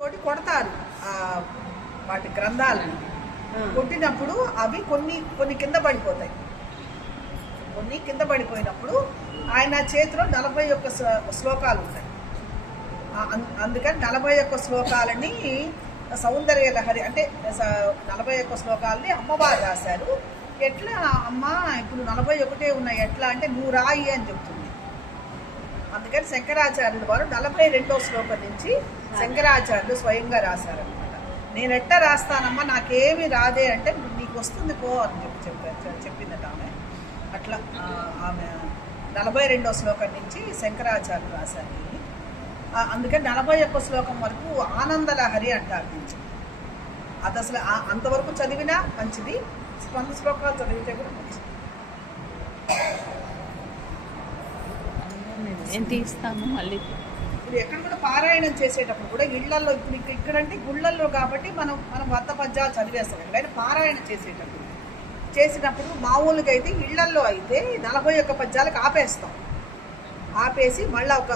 తోటి కొడతారు వాటి గ్రంథాలను. కొట్టినప్పుడు అవి కొన్ని కింద పడిపోతాయి. కొన్ని కింద పడిపోయినప్పుడు ఆయన చేతిలో 41 శ్లోకాలు ఉంటాయి. అందుకని 41 శ్లోకాలని సౌందర్య లహరి అంటే 41 శ్లోకాలని అమ్మవారు రాశారు. ఎట్లా అమ్మ ఇప్పుడు 41 ఉన్నాయి ఎట్లా అంటే నువ్వు రాయి అని చెప్తుంది. అందుకని శంకరాచార్యులు వారు 42వ శ్లోకం నుంచి శంకరాచార్యులు స్వయంగా రాశారనమాట. నేను ఎట్లా రాస్తానమ్మా నాకేమి రాదే అంటే నీకు వస్తుంది పో అని చెప్పిందట ఆమె. అట్లా ఆమె 42వ శ్లోకం నుంచి శంకరాచార్యులు రాశారు. అందుకని 41 శ్లోకం వరకు ఆనందలహరి అంటారు. అది అసలు అంతవరకు చదివినా మంచిది, 100 శ్లోకాలు చదివితే కూడా మంచిది. నేను తీస్తాను మళ్ళీ. ఇప్పుడు ఎక్కడ కూడా పారాయణం చేసేటప్పుడు కూడా ఇళ్లలో ఇప్పుడు ఇక్కడంటే గుళ్ళల్లో కాబట్టి మనం 100 పద్యాలు చదివేస్తాం. ఎక్కడైనా పారాయణం చేసినప్పుడు మామూలుగా అయితే ఇళ్లల్లో అయితే 41 పద్యాలకు ఆపేస్తాం. ఆపేసి మళ్ళీ ఒక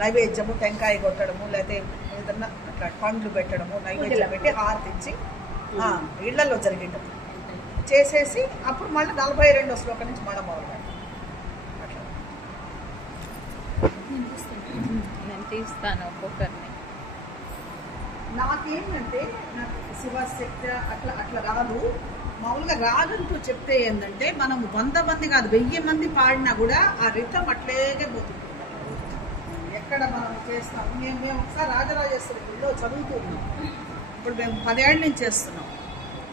నైవేద్యము టెంకాయ కొట్టడము లేకపోతే ఏదన్నా అట్లా పండ్లు పెట్టడము నైవేద్యం పెట్టి హారతి ఇచ్చి ఇళ్లలో జరిగేటప్పుడు చేసేసి అప్పుడు మళ్ళీ 42వ శ్లోకం నుంచి మళ్ళీ మొదలు అట్లా నేను తీస్తాను ఒక్కొక్కరిని. నాకేంటంటే నాకు శివశక్తి అట్లా రాదు. మామూలుగా రాగంటూ చెప్తే ఏంటంటే మనం 100 మంది కాదు 1000 మంది పాడినా కూడా ఆ రితం అట్లేగే పోతుంది. ఎక్కడ మనం చేస్తాము. మేము ఒకసారి రాజరాజేశ్వరి గుడిలో చదువుతూ ఉన్నాం. ఇప్పుడు మేము 10 ఏళ్ళ నుంచి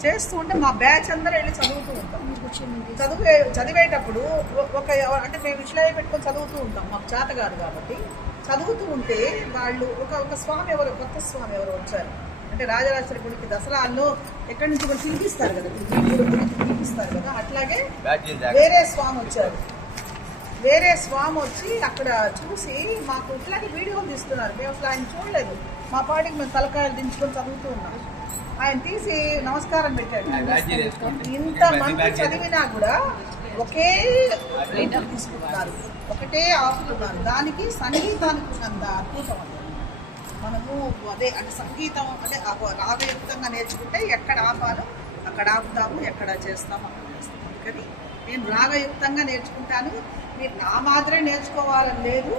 చేస్తూ ఉంటే మా బ్యాచ్ అందరూ వెళ్ళి చదువుతూ ఉంటాం. చదివేటప్పుడు అంటే మేము విషయాలు పెట్టుకొని చదువుతూ ఉంటాం. మాకు చేత కాదు కాబట్టి చదువుతూ ఉంటే వాళ్ళు ఒక స్వామి కొత్త స్వామి ఎవరు వచ్చారు అంటే రాజరాజేశ్వరి గుడికి దసరాల్లో ఎక్కడి నుంచి కూడా పిలిపిస్తారు కదా, పిలిపిస్తారు కదా. అట్లాగే వేరే స్వామి వచ్చి అక్కడ చూసి మాకు ఇట్లాగే వీడియోలు తీస్తున్నారు. మేము అసలు ఆయన చూడలేదు. మా పాటికి మేము తలకాయలు దించుకొని చదువుతూ ఉన్నాం. ఆయన తీసి నమస్కారం పెట్టాడు. ఇంతమంది చదివినా కూడా ఒకే తీసుకుంటున్నారు, ఒకటే ఆపుతున్నారు. దానికి సంగీతానికి ఉన్నంత అద్భుతం అది. మనము అదే అంటే సంగీతం అంటే రాగయుక్తంగా నేర్చుకుంటే ఎక్కడ ఆపాలో అక్కడ ఆపుతాము, ఎక్కడ చేస్తాము అక్కడ చేస్తాము. అందుకని నేను రాగయుక్తంగా నేర్చుకుంటాను. మీరు నా మాదిరే నేర్చుకోవాలని లేదు,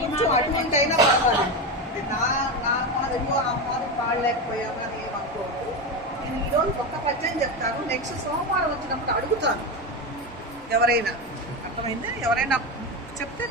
కొంచెం అటువంటి అయినా పర్వాలేదు. అంటే నా మాదిరిలో ఆ మాదిరి పాడలేకపోయామని ఏమనుకోవద్దు. నేను ఈరోజు ఒక్క పద్యం చెప్తాను, నెక్స్ట్ సోమవారం వచ్చినప్పుడు అడుగుతాను ఎవరైనా. అర్థమైందా? ఎవరైనా చెప్తే